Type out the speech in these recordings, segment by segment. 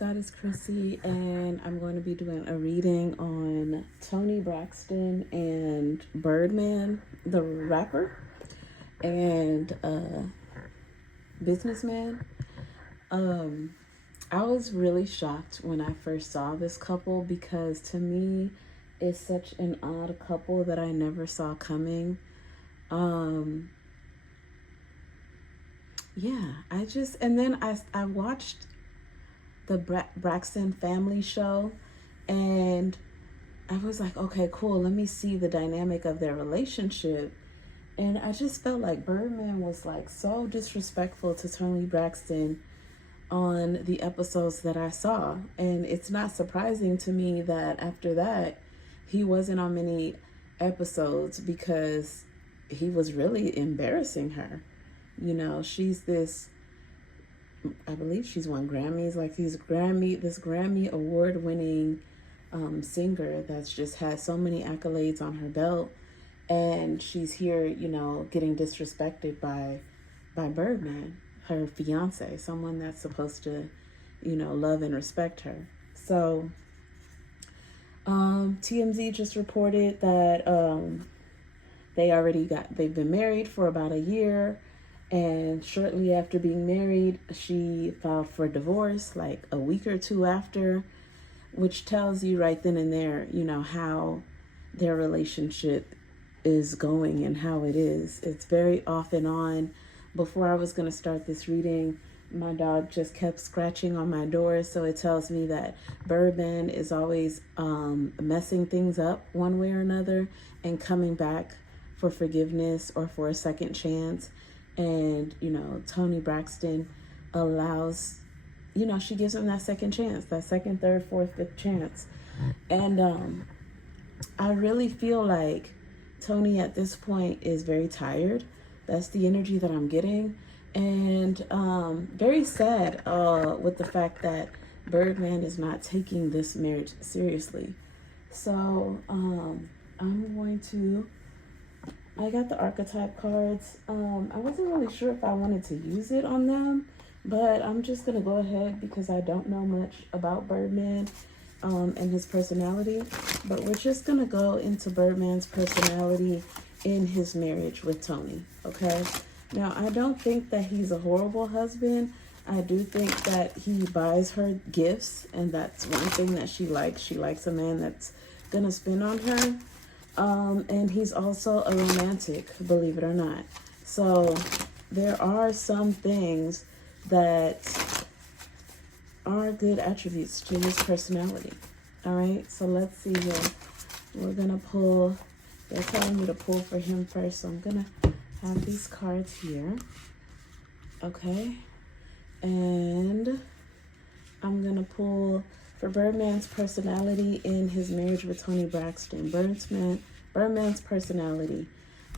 Goddess Chrissy, and I'm going to be doing a reading on Toni Braxton and Birdman, the rapper and businessman. I was really shocked when I first saw this couple because to me, it's such an odd couple that I never saw coming. And then I watched the Braxton family show, and I was like, okay, cool, let me see the dynamic of their relationship. And I just felt like Birdman was like so disrespectful to Toni Braxton on the episodes that I saw. And it's not surprising to me that after that, he wasn't on many episodes because he was really embarrassing her. You know, she's this, I believe she's won Grammys, like this Grammy award-winning singer that's just had so many accolades on her belt, and she's here, you know, getting disrespected by Birdman, her fiance, someone that's supposed to, you know, love and respect her. So TMZ just reported that they've been married for about a year. And shortly after being married, she filed for divorce, like a week or two after, which tells you right then and there, you know, how their relationship is going and how it is. It's very off and on. Before I was going to start this reading, my dog just kept scratching on my door. So it tells me that Birdman is always messing things up one way or another and coming back for forgiveness or for a second chance. And, you know, Toni Braxton allows, you know, she gives him that second chance, that second, third, fourth, fifth chance. And I really feel like Toni at this point is very tired. That's the energy that I'm getting. And very sad with the fact that Birdman is not taking this marriage seriously. So I'm going to... I got the archetype cards. I wasn't really sure if I wanted to use it on them, but I'm just going to go ahead because I don't know much about Birdman and his personality. But we're just going to go into Birdman's personality in his marriage with Toni, okay? Now, I don't think that he's a horrible husband. I do think that he buys her gifts, and that's one thing that she likes. She likes a man that's going to spend on her. And he's also a romantic, believe it or not. So there are some things that are good attributes to his personality. All right, so let's see here. We're going to pull, they're telling me to pull for him first. So I'm going to have these cards here. Okay. And I'm going to pull for Birdman's personality in his marriage with Toni Braxton. Birdman's personality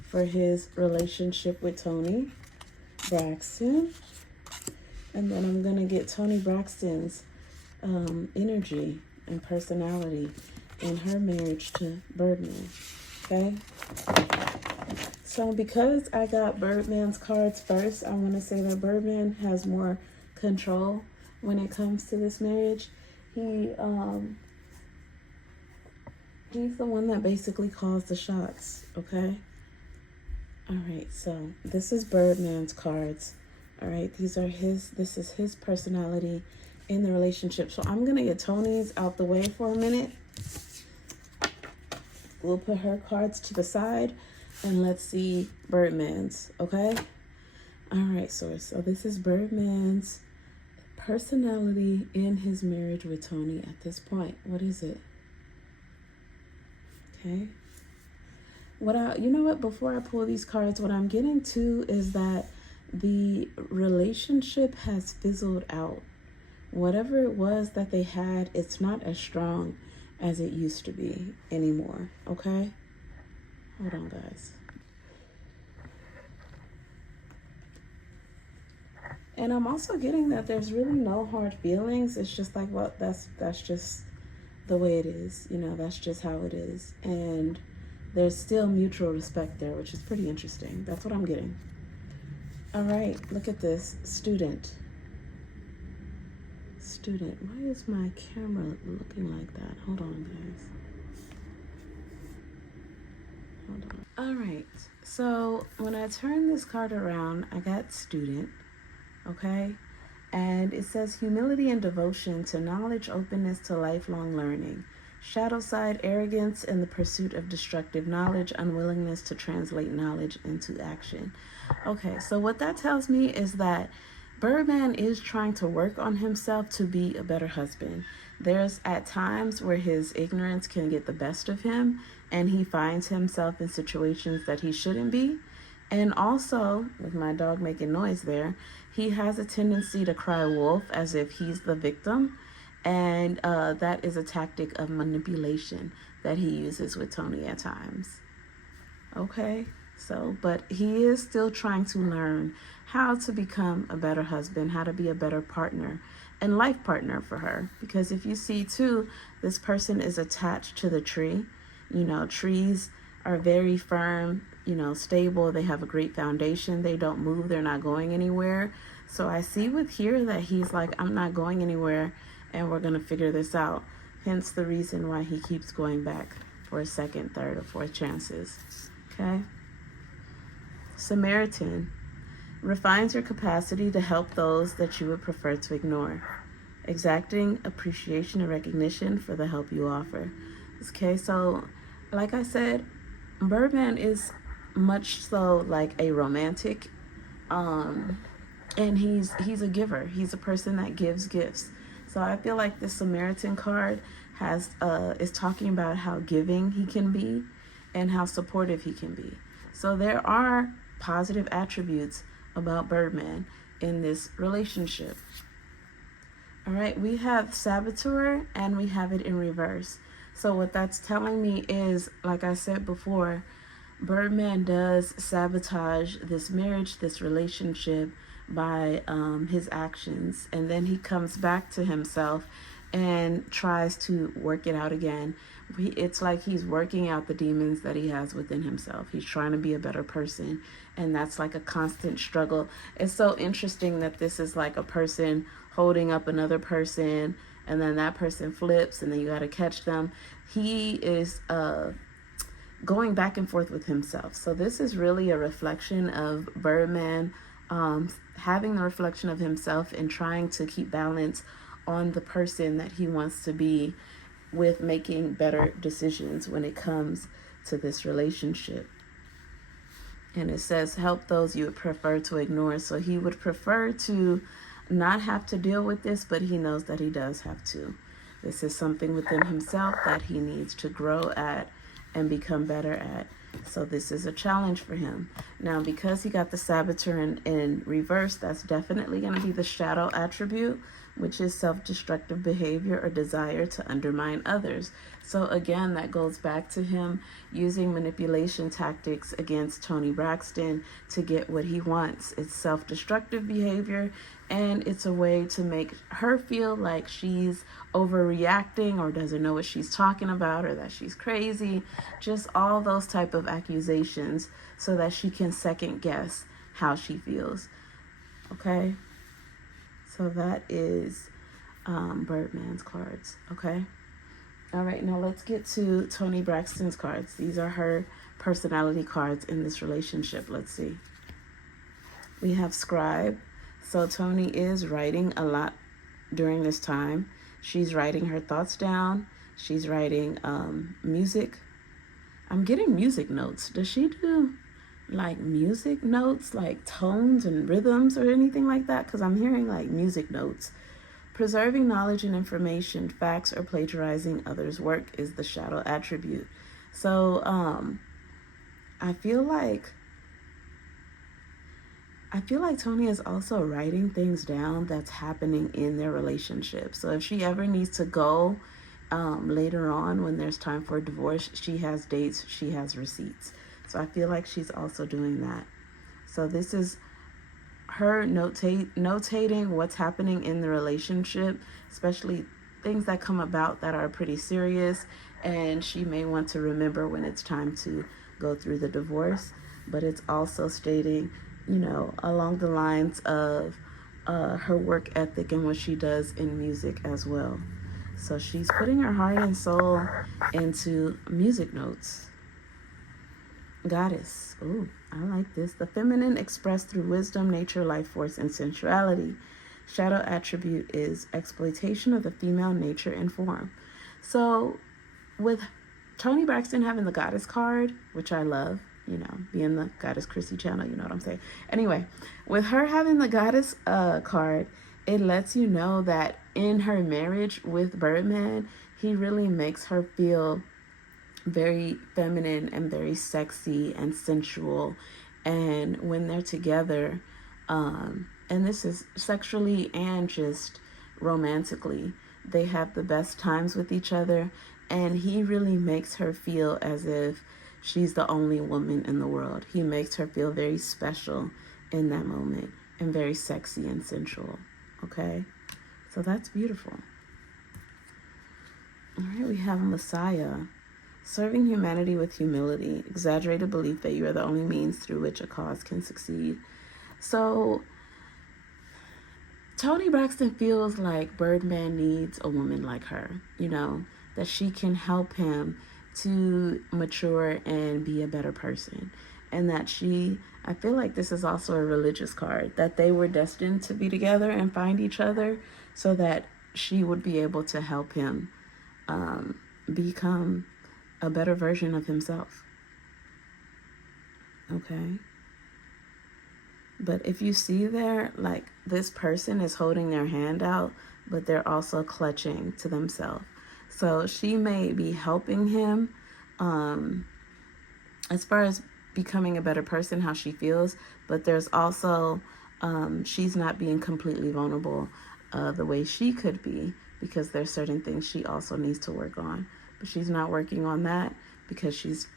for his relationship with Toni Braxton. And then I'm going to get Toni Braxton's energy and personality in her marriage to Birdman. Okay? So because I got Birdman's cards first, I want to say that Birdman has more control when it comes to this marriage. He's the one that basically calls the shots, okay? All right, so this is Birdman's cards. All right, this is his personality in the relationship. So I'm gonna get Toni's out the way for a minute. We'll put her cards to the side and let's see Birdman's, okay? All right, so this is Birdman's personality in his marriage with Toni at this point. What is it? Okay. You know what? Before I pull these cards, what I'm getting to is that the relationship has fizzled out. Whatever it was that they had, it's not as strong as it used to be anymore. Okay? Hold on, guys. And I'm also getting that there's really no hard feelings. It's just like, well, that's just the way it is. You know, that's just how it is. And there's still mutual respect there, which is pretty interesting. That's what I'm getting. All right, look at this. Student. Student. Why is my camera looking like that? Hold on, guys. Hold on. All right. So when I turn this card around, I got student. Okay. And it says humility and devotion to knowledge, openness to lifelong learning. Shadow side, arrogance in the pursuit of destructive knowledge, unwillingness to translate knowledge into action. Okay, so what that tells me is that Birdman is trying to work on himself to be a better husband. There's at times where his ignorance can get the best of him and he finds himself in situations that he shouldn't be. And also, with my dog making noise there, he has a tendency to cry wolf as if he's the victim. And that is a tactic of manipulation that he uses with Toni at times. Okay, so, but he is still trying to learn how to become a better husband, how to be a better partner and life partner for her. Because if you see too, this person is attached to the tree. You know, trees are very firm, you know, stable. They have a great foundation. They don't move. They're not going anywhere. So I see with here that he's like, I'm not going anywhere and we're going to figure this out. Hence the reason why he keeps going back for a second, third, or fourth chances. Okay. Samaritan refines your capacity to help those that you would prefer to ignore, exacting appreciation and recognition for the help you offer. Okay, so like I said, Birdman is much so like a romantic, and he's a giver. He's a person that gives gifts. So I feel like the Samaritan card is talking about how giving he can be and how supportive he can be. So there are positive attributes about Birdman in this relationship. All right, we have Saboteur and we have it in reverse. So what that's telling me is, like I said before, Birdman does sabotage this marriage, this relationship by his actions, and then he comes back to himself and tries to work it out again. It's like he's working out the demons that he has within himself. He's trying to be a better person, and that's like a constant struggle. It's so interesting that this is like a person holding up another person, and then that person flips, and then you got to catch them. He is going back and forth with himself. So this is really a reflection of Birdman having the reflection of himself and trying to keep balance on the person that he wants to be with making better decisions when it comes to this relationship. And it says, help those you would prefer to ignore. So he would prefer to not have to deal with this, but he knows that he does have to. This is something within himself that he needs to grow at and become better at. So this is a challenge for him. Now, because he got the Saboteur in reverse, that's definitely going to be the shadow attribute, which is self-destructive behavior or desire to undermine others. So again, that goes back to him using manipulation tactics against Toni Braxton to get what he wants. It's self-destructive behavior, and it's a way to make her feel like she's overreacting or doesn't know what she's talking about or that she's crazy. Just all those type of accusations so that she can second guess how she feels. Okay? So that is Birdman's cards, okay? All right, now let's get to Toni Braxton's cards. These are her personality cards in this relationship. Let's see. We have Scribe. So Toni is writing a lot during this time. She's writing her thoughts down. She's writing music. I'm getting music notes. Does she do like music notes, like tones and rhythms or anything like that? Because I'm hearing like music notes. Preserving knowledge and information, facts, or plagiarizing others' work is the shadow attribute. So I feel like Toni is also writing things down that's happening in their relationship. So if she ever needs to go later on when there's time for a divorce, she has dates, she has receipts. So I feel like she's also doing that. So this is her notating what's happening in the relationship, especially things that come about that are pretty serious, and she may want to remember when it's time to go through the divorce. But it's also stating, you know, along the lines of her work ethic and what she does in music as well. So she's putting her heart and soul into music notes. Goddess. Ooh, I like this. The feminine expressed through wisdom, nature, life force, and sensuality. Shadow attribute is exploitation of the female nature and form. So with Toni Braxton having the goddess card, which I love, you know, being the Goddess Chrissy channel, you know what I'm saying? Anyway, with her having the goddess card, it lets you know that in her marriage with Birdman, he really makes her feel very feminine and very sexy and sensual. And when they're together, and this is sexually and just romantically, they have the best times with each other, and he really makes her feel as if she's the only woman in the world. He makes her feel very special in that moment and very sexy and sensual. Okay, so that's beautiful. All right, we have Messiah. Serving humanity with humility, exaggerated belief that you are the only means through which a cause can succeed. So Toni Braxton feels like Birdman needs a woman like her, you know, that she can help him to mature and be a better person. And that I feel like this is also a religious card, that they were destined to be together and find each other so that she would be able to help him become a better version of himself. Okay. But if you see there, like this person is holding their hand out, but they're also clutching to themselves. So she may be helping him as far as becoming a better person, how she feels, but there's also, she's not being completely vulnerable the way she could be, because there's certain things she also needs to work on. But she's not working on that because she's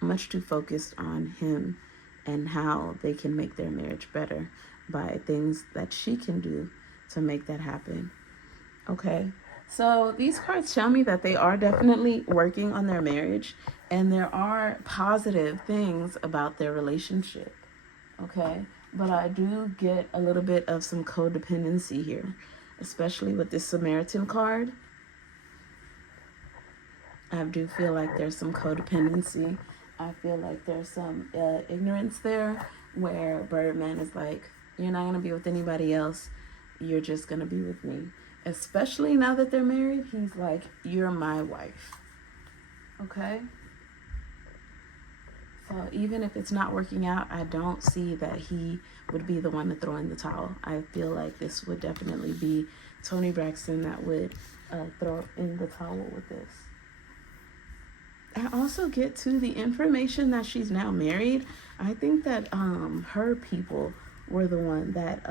much too focused on him and how they can make their marriage better by things that she can do to make that happen. Okay, so these cards tell me that they are definitely working on their marriage, and there are positive things about their relationship. Okay, but I do get a little bit of some codependency here, especially with this Samaritan card. I do feel like there's some codependency. I feel like there's some ignorance there, where Birdman is like, you're not going to be with anybody else. You're just going to be with me. Especially now that they're married, he's like, you're my wife. Okay? So even if it's not working out, I don't see that he would be the one to throw in the towel. I feel like this would definitely be Toni Braxton that would throw in the towel with this. I also get to the information that she's now married. I think that her people were the one that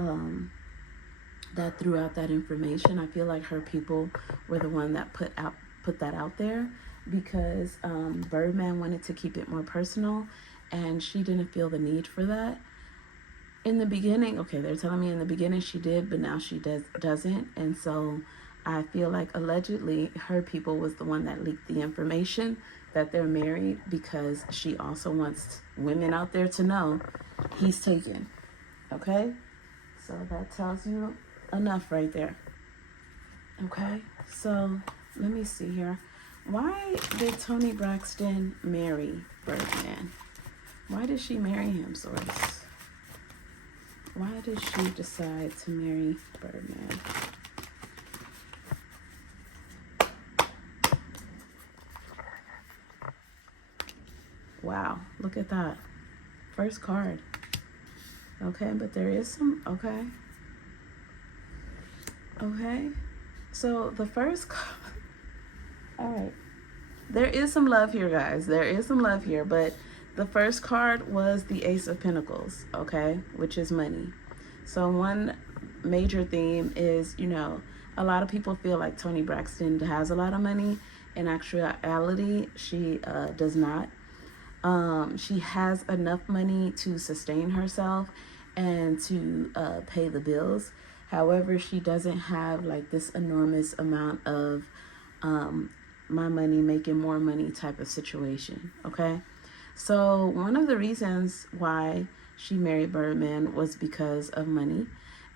that threw out that information. I feel like her people were the one that put that out there, because Birdman wanted to keep it more personal, and she didn't feel the need for that. In the beginning, okay, they're telling me in the beginning she did, but now she doesn't. And so I feel like allegedly her people was the one that leaked the information that they're married, because she also wants women out there to know he's taken. Okay? So that tells you enough right there. Okay? So let me see here. Why did Toni Braxton marry Birdman? Why did she marry him, Source? Why did she decide to marry Birdman? Wow, look at that. First card. Okay, but there is some, okay. Okay, so the first card, all right. There is some love here, guys. There is some love here, but the first card was the Ace of Pentacles, okay, which is money. So one major theme is, you know, a lot of people feel like Toni Braxton has a lot of money. In actuality, she does not. She has enough money to sustain herself and to pay the bills. However, she doesn't have like this enormous amount of my money making more money type of situation. Okay, so one of the reasons why she married Birdman was because of money,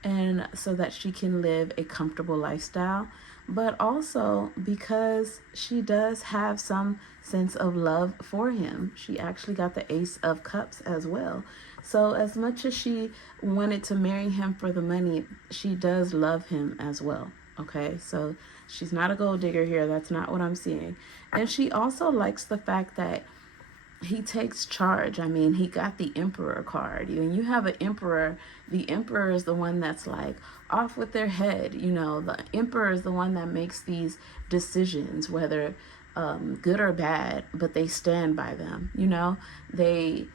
and so that she can live a comfortable lifestyle, but also because she does have some sense of love for him. She actually got the Ace of Cups as well. So as much as she wanted to marry him for the money, she does love him as well. Okay, so she's not a gold digger here. That's not what I'm seeing. And she also likes the fact that he takes charge. I mean, he got the Emperor card. When you have an Emperor, the Emperor is the one that's like off with their head. You know, the Emperor is the one that makes these decisions, whether good or bad, but they stand by them. You know, they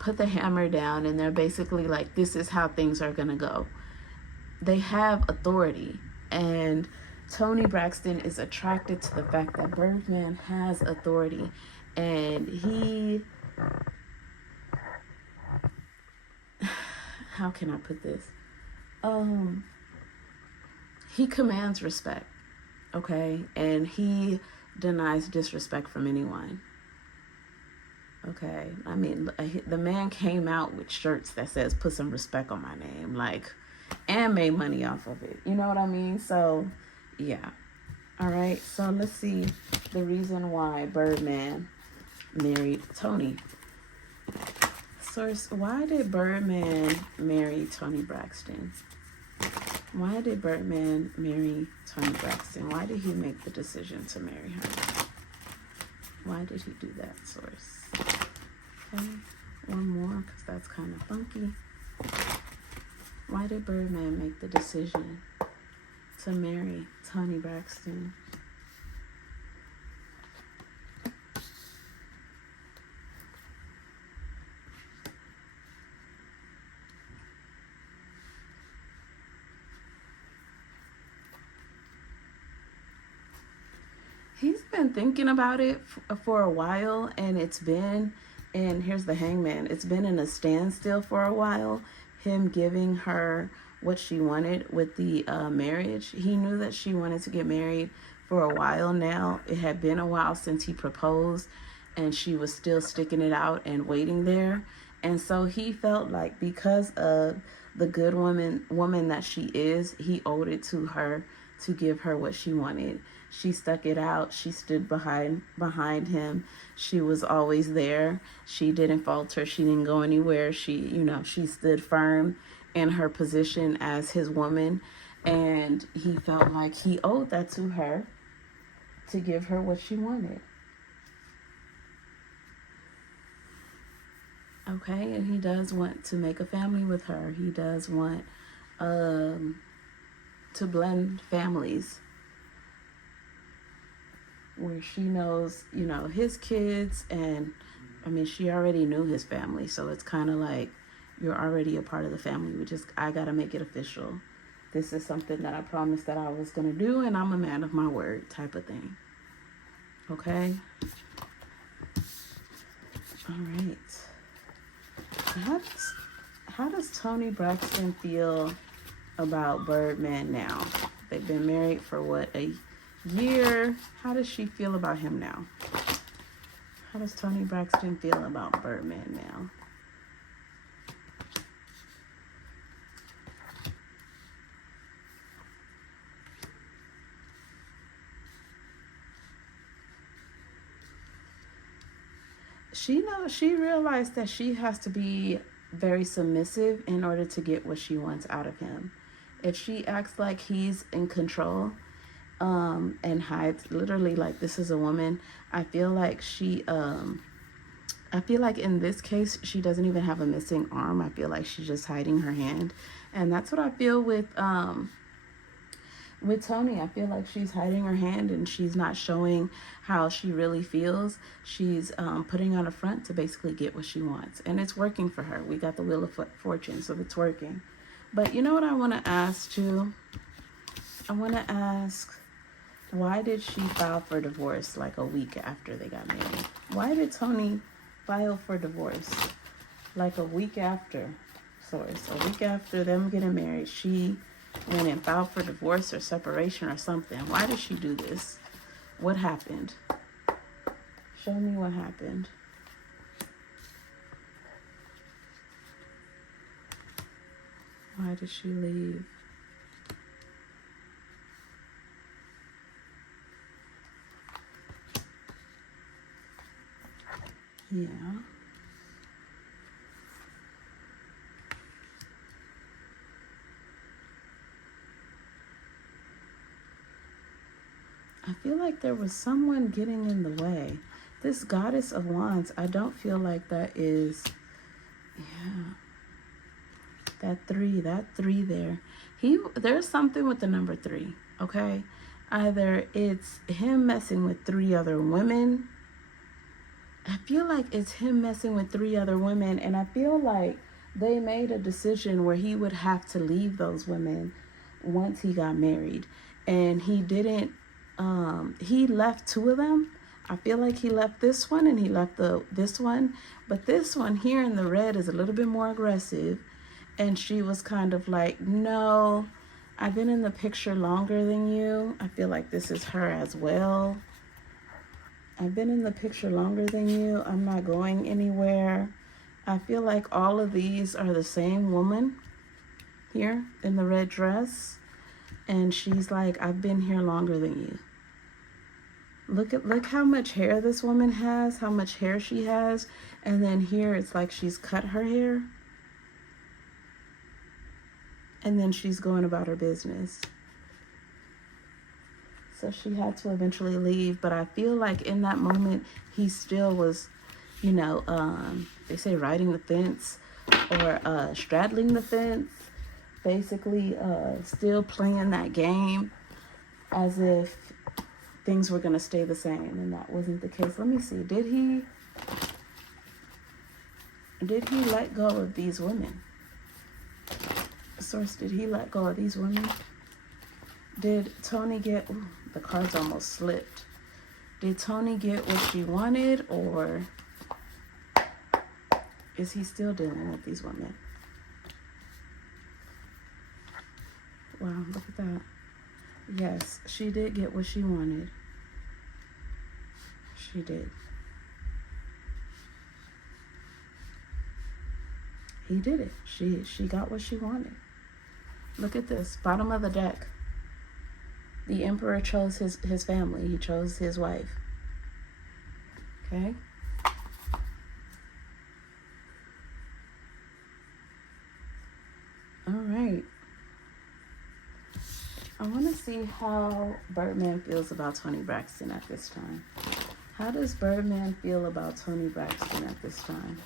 put the hammer down and they're basically like, this is how things are going to go. They have authority. And Toni Braxton is attracted to the fact that Birdman has authority. And he, how can I put this? He commands respect, okay? And he denies disrespect from anyone. Okay, I mean, the man came out with shirts that says "put some respect on my name," like, and made money off of it. You know what I mean? So, yeah. All right. So let's see the reason why Birdman married Toni. Source: why did Birdman marry Toni Braxton? Why did Birdman marry Toni Braxton? Why did he make the decision to marry her? Why did he do that, source? Okay, one more, because that's kind of funky. Why did Birdman make the decision to marry Toni Braxton? He's been thinking about it for a while, and and here's the Hangman, it's been in a standstill for a while, him giving her what she wanted with the marriage. He knew that she wanted to get married for a while now. It had been a while since he proposed, and she was still sticking it out and waiting there. And so he felt like because of the good woman that she is, he owed it to her to give her what she wanted. She stuck it out. She stood behind him. She was always there. She didn't falter. She didn't go anywhere. She stood firm in her position as his woman, and he felt like he owed that to her to give her what she wanted. Okay, and he does want to make a family with her. He does want to blend families where she knows, his kids, and I mean, she already knew his family, so it's kind of like you're already a part of the family. I gotta make it official. This is something that I promised that I was gonna do, and I'm a man of my word type of thing. Okay? All right. How does Toni Braxton feel about Birdman now? They've been married for a year. How does she feel about him now? How does Toni Braxton feel about Birdman now? She realized that she has to be very submissive in order to get what she wants out of him. If she acts like he's in control, and hides, literally, like, this is a woman, I feel like in this case, she doesn't even have a missing arm. I feel like she's just hiding her hand. And that's what I feel with Toni. I feel like she's hiding her hand and she's not showing how she really feels. She's putting on a front to basically get what she wants. And it's working for her. We got the Wheel of Fortune, so it's working. But you know what I want to ask too? I want to ask, why did she file for divorce like a week after they got married? Why did Toni file for divorce like a week after? Source: a week after them getting married, she went and filed for divorce or separation or something. Why did she do this? What happened? Show me what happened. Why Why did she leave? Yeah. I feel like there was someone getting in the way. This Goddess of Wands, I don't feel like that is, yeah. That three there. There's something with the number 3, okay? Either it's him messing with 3 other women. I feel like it's him messing with 3 other women, and I feel like they made a decision where he would have to leave those women once he got married. And he didn't, he left 2 of them. I feel like he left this one and he left this one. But this one here in the red is a little bit more aggressive. And she was kind of like, no, I've been in the picture longer than you. I feel like this is her as well. I've been in the picture longer than you. I'm not going anywhere. I feel like all of these are the same woman here in the red dress. And she's like, I've been here longer than you. Look how much hair this woman has, how much hair she has. And then here it's like she's cut her hair. And then she's going about her business. So she had to eventually leave. But I feel like in that moment, he still was, you know, they say riding the fence or straddling the fence. Basically, still playing that game as if things were going to stay the same. And that wasn't the case. Let me see. Did he let go of these women? Source, did he let go of these women? Did Toni get... Ooh, the cards almost slipped. Did Toni get what she wanted, or is he still dealing with these women? Wow, look at that. Yes, she did get what she wanted. She did. He did it. She got what she wanted. Look at this, bottom of the deck. The Emperor chose his family. He chose his wife. Okay? All right. I want to see how Birdman feels about Toni Braxton at this time. How does Birdman feel about Toni Braxton at this time?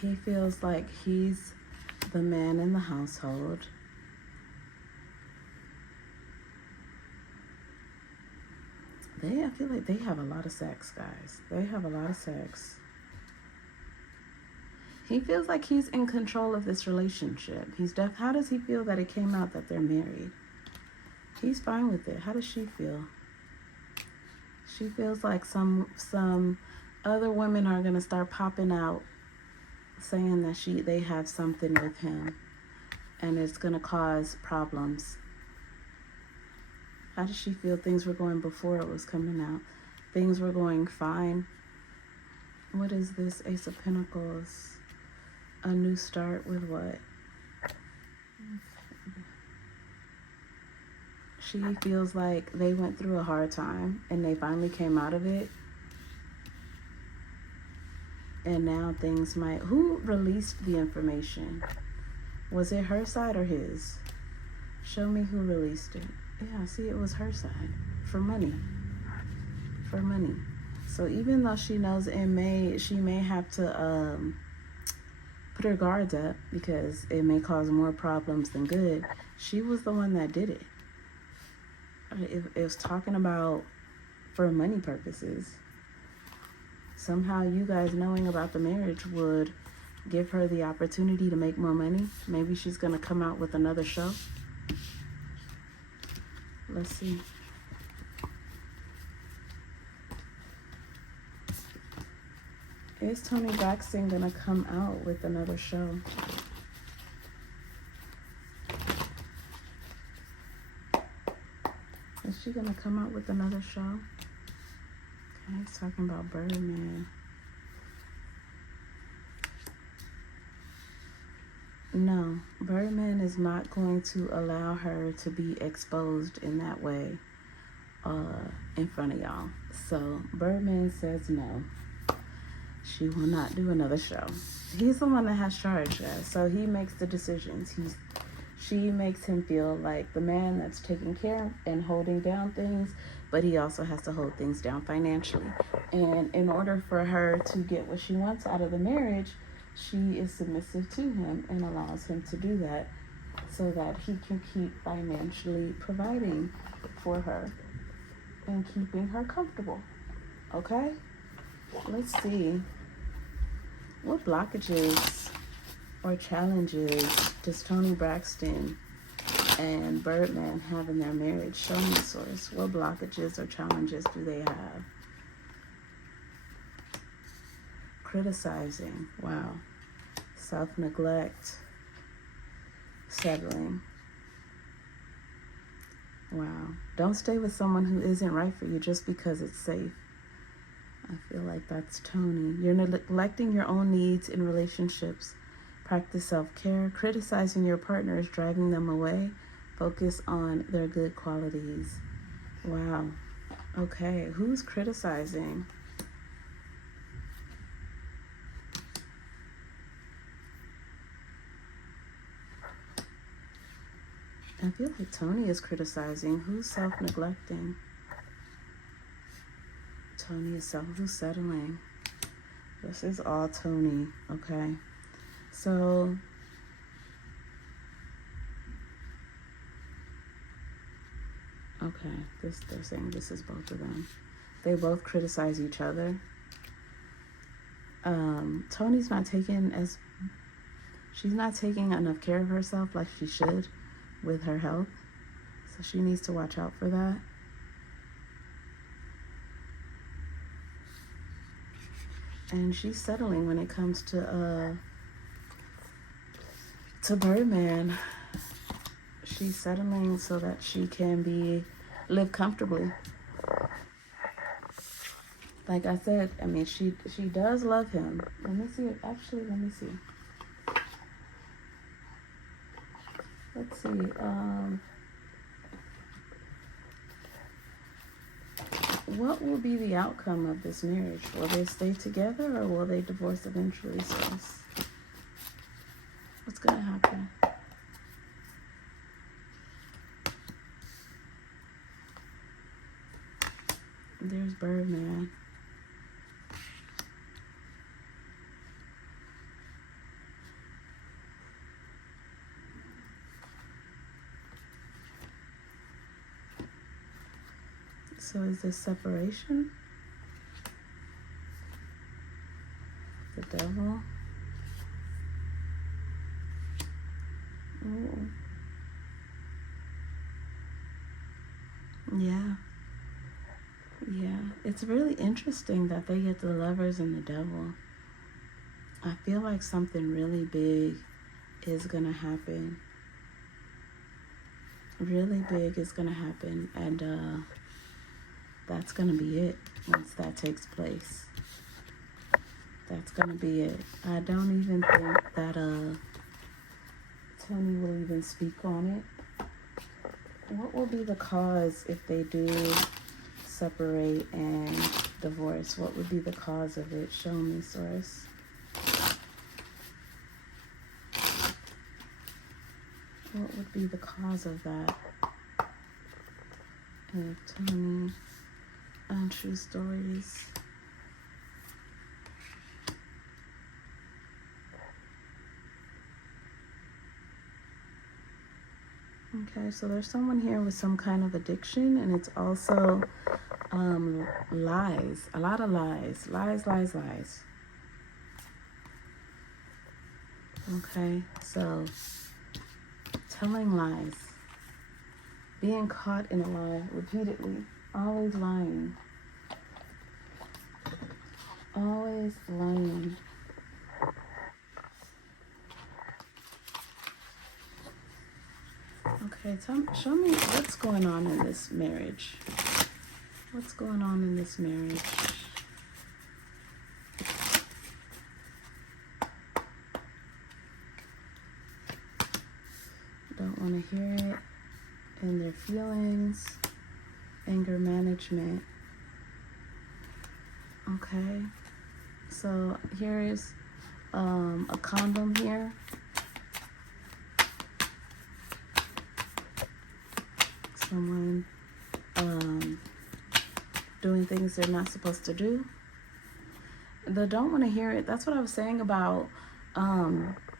He feels like he's the man in the household. I feel like they have a lot of sex, guys. They have a lot of sex. He feels like he's in control of this relationship. How does he feel that it came out that they're married? He's fine with it. How does she feel? She feels like some other women are gonna start popping out saying that they have something with him and it's gonna cause problems. How does she feel things were going before it was coming out? Things were going fine. What is this? Ace of Pentacles. A new start with what? She feels like they went through a hard time and they finally came out of it. And now things might... Who released the information? Was it her side or his? Show me who released it. Yeah, see, it was her side. For money. For money. So even though she knows she may have to put her guards up because it may cause more problems than good, she was the one that did it. It was talking about for money purposes. Somehow you guys knowing about the marriage would give her the opportunity to make more money. Maybe she's going to come out with another show. Let's see. Is Toni Braxton going to come out with another show? Is Is she gonna come out with another show? Okay, he's talking about Birdman. No, Birdman is not going to allow her to be exposed in that way in front of y'all. So Birdman says no. She will not do another show. He's the one that has charge, guys. So he makes the decisions. She makes him feel like the man that's taking care and holding down things, but he also has to hold things down financially. And in order for her to get what she wants out of the marriage, she is submissive to him and allows him to do that so that he can keep financially providing for her and keeping her comfortable. Okay? Let's see. What blockages or challenges does Toni Braxton and Birdman have in their marriage? Show me, source. What blockages or challenges do they have? Criticizing. Wow. Self-neglect. Settling. Wow. Don't stay with someone who isn't right for you just because it's safe. I feel like that's Toni. You're neglecting your own needs in relationships. Practice self-care. Criticizing your partner is driving them away. Focus on their good qualities. Wow. Okay. Who's criticizing? I feel like Toni is criticizing. Who's self-neglecting? Toni is who's settling? This is all Toni, okay? So, okay, they're saying this is both of them. They both criticize each other. Toni's not taking she's not taking enough care of herself like she should with her health. So she needs to watch out for that. And she's settling when it comes to Birdman. She's settling so that she can live comfortably. Like I said, I mean, she does love him. Let me see. Actually, let me see. Let's see. What will be the outcome of this marriage? Will they stay together or will they divorce eventually, sis? What's going to happen? There's Birdman. So is this separation? The devil. Ooh. Yeah. Yeah. It's really interesting that they get the Lovers and the devil. I feel like something really big is going to happen. Really big is going to happen. And that's going to be it once that takes place. That's going to be it. I don't even think that Toni will even speak on it. What will be the cause if they do separate and divorce? What would be the cause of it? Show me, source. What would be the cause of that? If Toni... Untrue stories. Okay, so there's someone here with some kind of addiction, and it's also lies. A lot of lies. Lies. Okay, so telling lies. Being caught in a lie repeatedly. Always lying. Always lying. Okay, show me what's going on in this marriage. What's going on in this marriage? Don't want to hear it. And their feelings, anger management. Okay, so here is a condom here. Someone doing things they're not supposed to do. They don't want to hear it. That's what I was saying about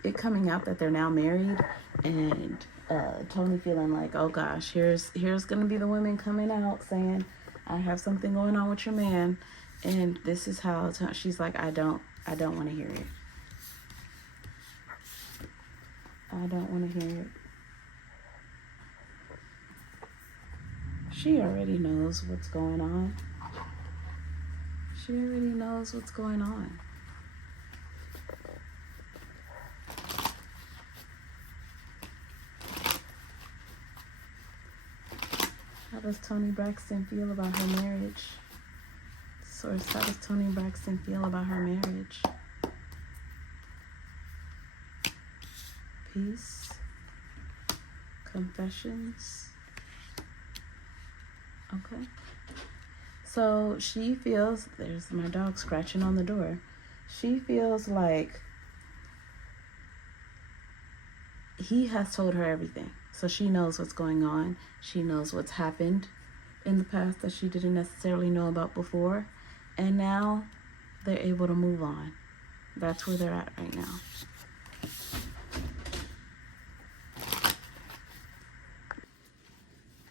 it coming out that they're now married, and Toni feeling like, oh gosh, here's gonna be the women coming out saying, I have something going on with your man, and this is how she's like, I don't want to hear it. I don't want to hear it. She already knows what's going on. She already knows what's going on. How does Toni Braxton feel about her marriage? Source, how does Toni Braxton feel about her marriage? Peace. Confessions. Okay. So she feels, there's my dog scratching on the door. She feels like he has told her everything. So she knows what's going on. She knows what's happened in the past that she didn't necessarily know about before. And now they're able to move on. That's where they're at right now.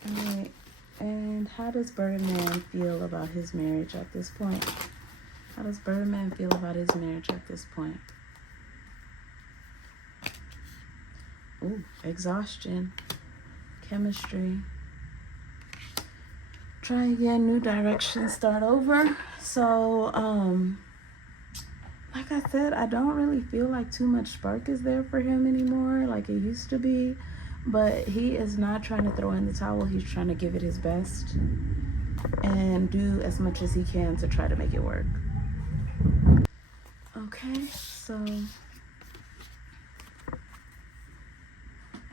All right. And how does Birdman feel about his marriage at this point? How does Birdman feel about his marriage at this point? Ooh, exhaustion, chemistry. Try again, new direction, start over. So, like I said, I don't really feel like too much spark is there for him anymore like it used to be. But he is not trying to throw in the towel. He's trying to give it his best and do as much as he can to try to make it work. Okay, so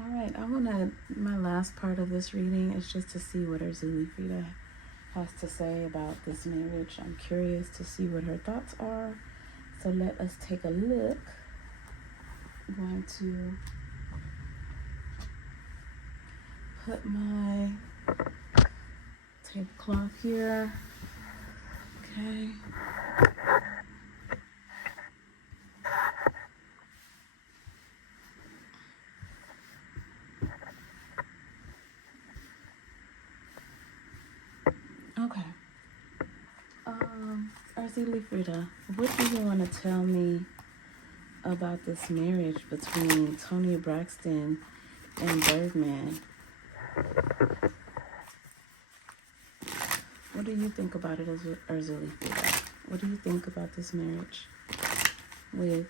all right, my last part of this reading is just to see what Erzuli Frida has to say about this marriage. I'm curious to see what her thoughts are. So let us take a look. I'm going to put my tablecloth here. Okay. Okay. Erzuli Frida, what do you want to tell me about this marriage between Toni Braxton and Birdman? What do you think about it, Erzuli Frida? What do you think about this marriage with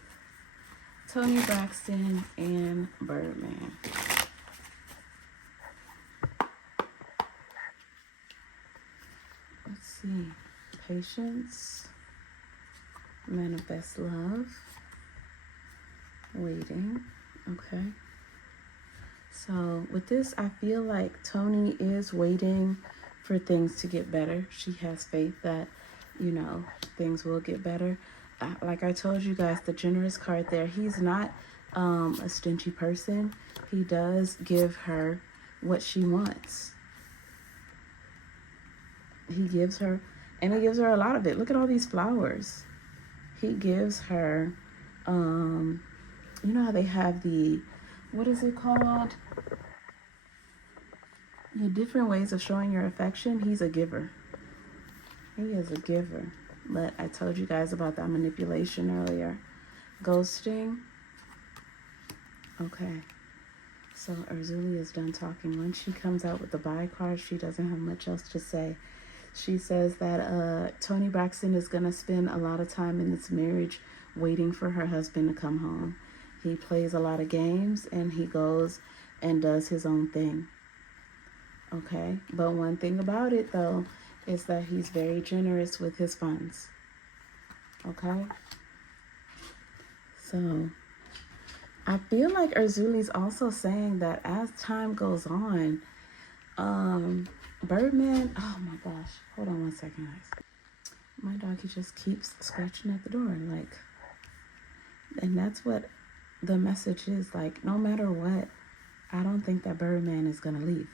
Toni Braxton and Birdman? Let's see. Patience, manifest love, waiting. Okay. So with this, I feel like Toni is waiting for things to get better. She has faith that, things will get better. Like I told you guys, the generous card there, he's not a stingy person. He does give her what she wants. He gives her, and he gives her a lot of it. Look at all these flowers. He gives her, you know how they have what is it called? The different ways of showing your affection. He's a giver. He is a giver. But I told you guys about that manipulation earlier. Ghosting. Okay. So Erzuli is done talking. When she comes out with the bye card, she doesn't have much else to say. She says that Toni Braxton is going to spend a lot of time in this marriage waiting for her husband to come home. He plays a lot of games, and he goes and does his own thing. Okay? But one thing about it, though, is that he's very generous with his funds. Okay? So, I feel like Urzuli's also saying that as time goes on, Birdman, oh my gosh, hold on one second, guys. My dog, he just keeps scratching at the door, like, and that's what the message is, like, no matter what, I don't think that Birdman is gonna leave.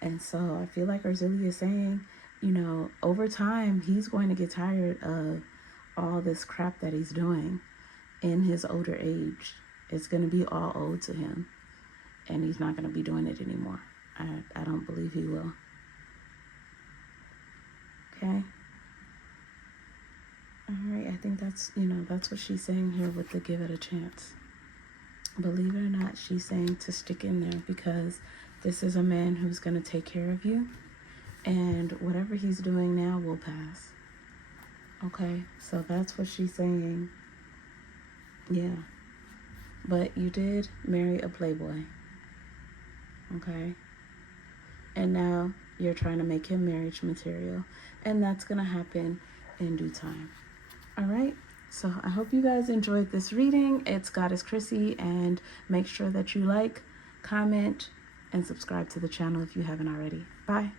And so I feel like Urzuli is saying, you know, over time, he's going to get tired of all this crap that he's doing in his older age. It's going to be all owed to him, and he's not going to be doing it anymore. I don't believe he will. Okay? All right, I think that's, you know, that's what she's saying here with the give it a chance. Believe it or not, she's saying to stick in there, because this is a man who's going to take care of you, and whatever he's doing now will pass. Okay, so that's what she's saying. Yeah. But you did marry a playboy. Okay? And now you're trying to make him marriage material. And that's going to happen in due time. All right? So I hope you guys enjoyed this reading. It's Goddess Crissy. And make sure that you like, comment, and subscribe to the channel if you haven't already. Bye.